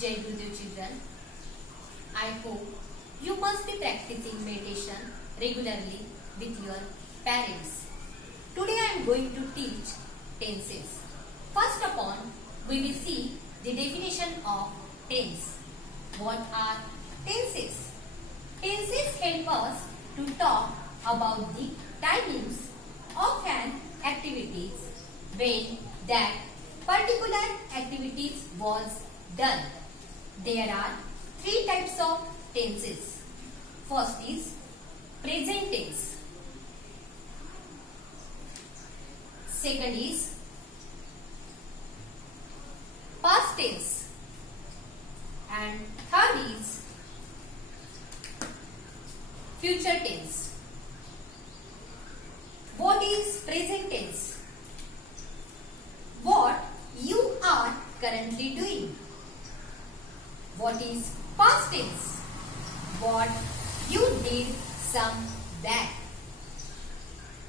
Jai Gurudev children. I hope you must be practicing meditation regularly with your parents. Today I am going to teach tenses. First upon, we will see the definition of tense. What are tenses? Tenses help us to talk about the timings of an activities when that particular activities was done. There are three types of tenses. First is present tense. Second is past tense. And third is future tense. What is present tense? What you are currently doing. What is past tense? What you did some back.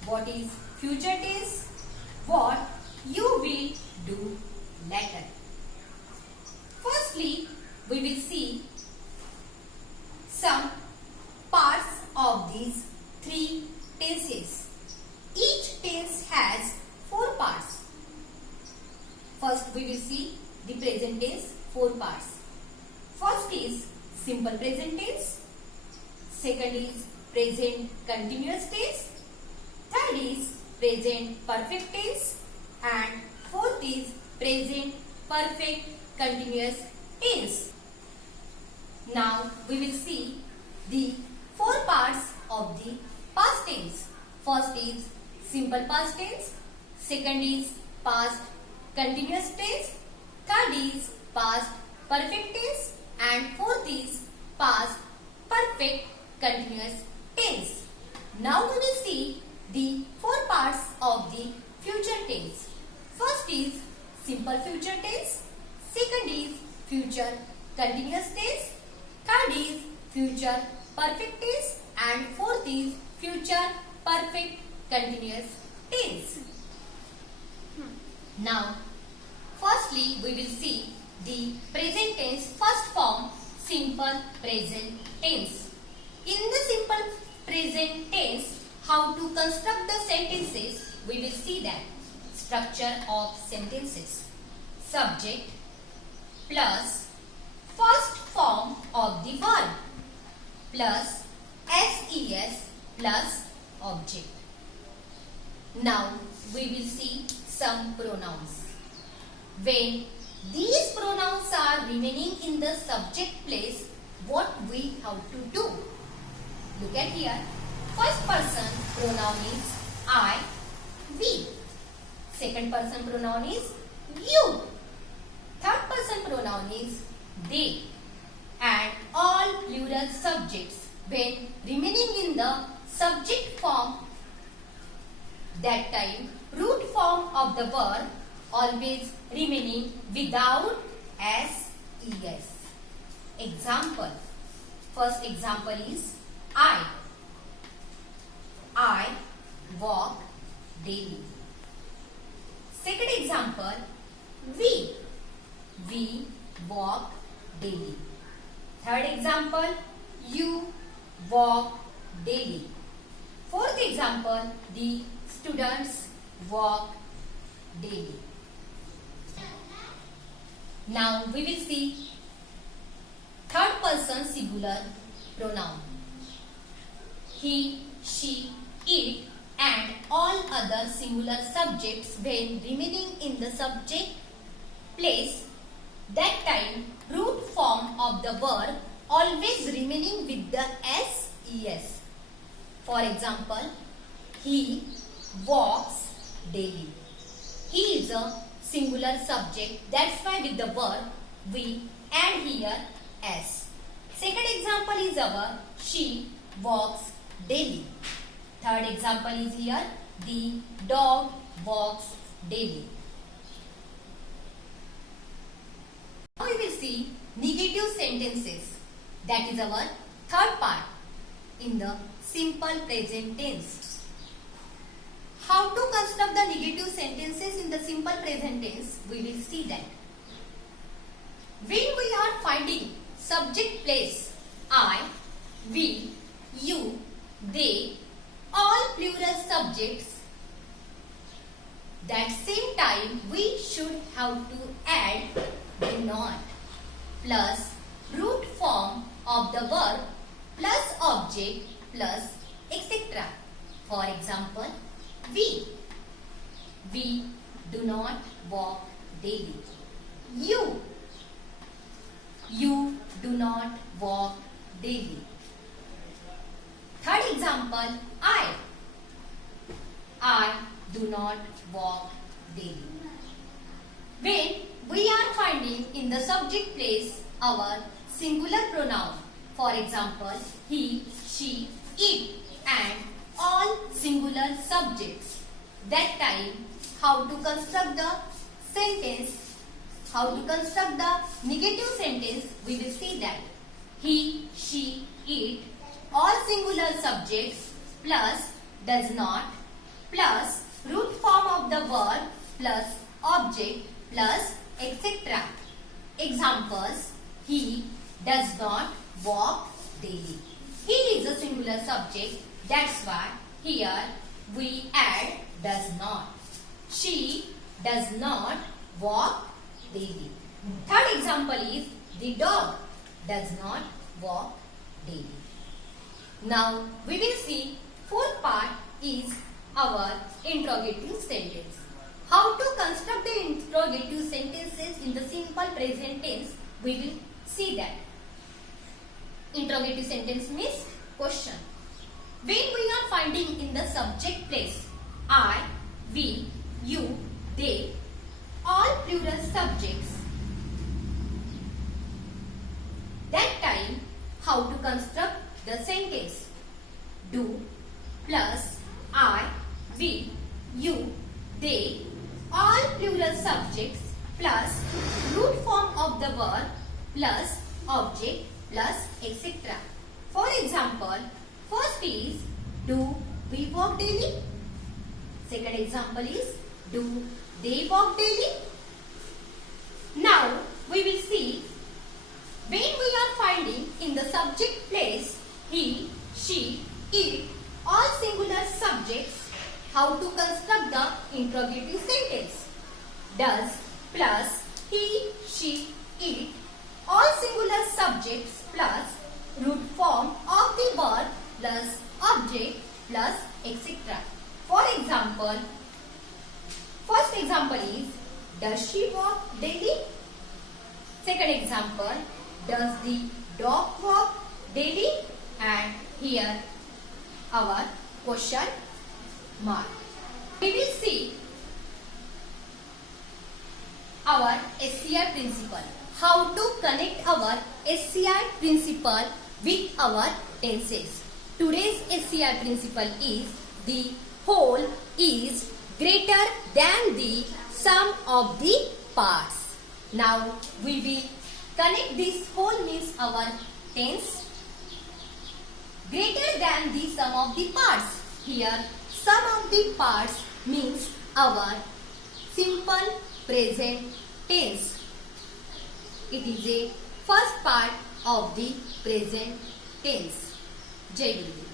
What is future tense? What you will do later. Firstly, we will see some parts of these three tenses. Each tense has four parts. First, we will see the present tense, four parts. First is simple present tense. Second is present continuous tense. Third is present perfect tense. And fourth is present perfect continuous tense. Now we will see the four parts of the past tense. First is simple past tense. Second is past continuous tense. Third is past perfect tense. And fourth is past perfect continuous tense. Now we will see the four parts of the future tense. First is simple future tense. Second is future continuous tense. Third is future perfect tense. And fourth is future perfect continuous tense. Now, firstly we will see the present tense first form, simple present tense. In the simple present tense, how to construct the sentences, we will see that. Structure of sentences. Subject plus first form of the verb plus ses plus object. Now we will see some pronouns. When these pronouns are remaining in the subject place, what we have to do? Look at here. First person pronoun is I, we. Second person pronoun is you. Third person pronoun is they. And all plural subjects, when remaining in the subject form, that time root form of the verb always remaining without ses. Example. First example is I walk daily. Second example, we walk daily. Third example, you walk daily. Fourth example, the students walk daily. Now we will see third person singular pronoun. He, she, it and all other singular subjects when remaining in the subject place, that time root form of the verb always remaining with the ses. For example, he walks daily. He is a singular subject, that's why with the verb we add here s. Second example is our she walks daily. Third example is here the dog walks daily. Now we will see negative sentences. That is our third part in the simple present tense. How to construct the negative sentences in the simple present tense, we will see that. When we are finding subject place I, we, you, they, all plural subjects, that same time we should have to add do not plus root form of the verb plus object plus etc. For example, we do not walk daily. You do not walk daily. Third example, I do not walk daily. When we are finding in the subject place our singular pronoun, for example, he, she, it and all singular subjects, that time how to construct the sentence, how to construct the negative sentence, we will see that. He, she, it, all singular subjects plus does not plus root form of the verb plus object plus etc. Examples, he does not walk daily. He is a singular subject, that's why here we add does not. She does not walk daily. Third example is the dog does not walk daily. Now we will see fourth part is our interrogative sentence. How to construct the interrogative sentences in the simple present tense, we will see that. Interrogative sentence means question. When we are finding in the subject place I, we, you, they, all plural subjects, that time how to construct the sentence? Do plus I, we, you, they, all plural subjects plus root form of the verb plus object plus etc. For example, first is do we walk daily? Second example is do they walk daily? Now we will see when we are finding in the subject place he, she, it, all singular subjects, how to construct the interrogative sentence. Does plus he, she, it, all singular subjects plus root form of the verb plus object plus etc. For example, first example is does she walk daily? Second example, does the dog walk daily? And here our question mark. We will see our SCI principle. How to connect our SCI principle with our tenses. Today's SCI principle is the whole is greater than the sum of the parts. Now we will connect this whole means our tense greater than the sum of the parts. Here sum of the parts means our simple present tense. It is a first part of the present tense. Jai Guru.